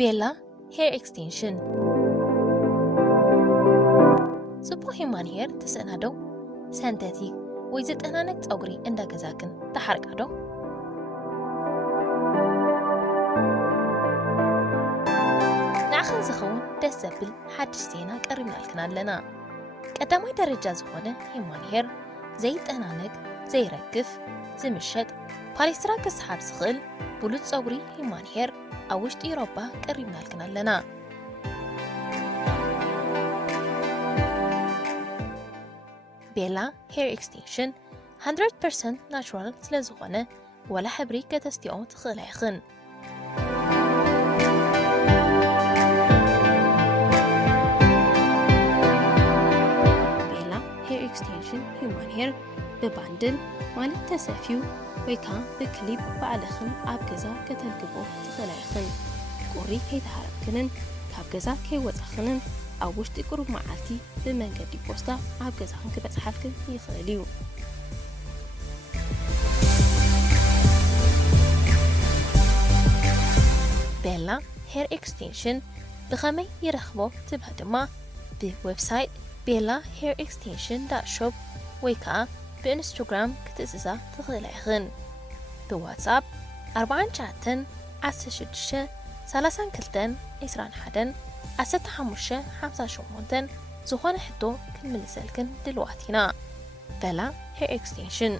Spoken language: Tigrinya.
ቤላ ሄር ኤክስቴንሽን ጽቡቅ ሂማን ሄር ተሰናዶ ሰንተቲክ ወይ ዘጠናነቅ ጸጉሪ እንዳገዛክን ተሐርቃዶ ንዓኸን ዝኸውን ደስ ዘብል ሓድሽ ዜና ቀሪብናልክና ኣለና ቀዳማይ ደረጃ ዝኾነ ሂማን ሄር ዘይጠናነቅ ዘይረግፍ ዝምሸጥ ፓሌስትራ ክስሓብ ዝኽእል ብሉጽ ጸጉሪ ሂማን ሄር ኣብ ውሽጢ ኢሮባ ቀሪብናልክና ኣለና ቤላ ሄር ኤክስቴንሽን 100% ናቹራል ስለ ዝኾነ ወላ ሕብሪ ከተስቲኦ ትኽእል ኣይኽን ቤላ ሄር ኤክስቴንሽን ሂማን ሄር ብባንድን ማለት ተሰፊዩ ወይ ከዓ ብክሊፕ ባዕልኽን ኣብ ገዛ ከተልግቦ ትኽእል ኣይኽን ቁሪ ከይተሃረብክንን ካብ ገዛ ከይወፃኽንን ኣብ ውሽጢ ቁሩብ መዓልቲ ብመንገዲ ፖስታ ኣብ ገዛኽን ክበፅሓልክን ይኽእል እዩ ቤላ ሄር ኤክስቴንሽን ብኸመይ ይረኽቦ ትብሃል ድማ ብዌብሳይት ቤላ ሄር ኤክስቴንሽን ሾፕ ወይ ከዓ ብኢንስታግራም ክትእዝዛ ትኽእል ኣይኽን ብዋትስኣፕ 49 16 32 21 1558 ዝኾነ ሕቶ ክንምልሰልክን ድልዋት ኢና ቤላ ሄር ኤክስቴንሽን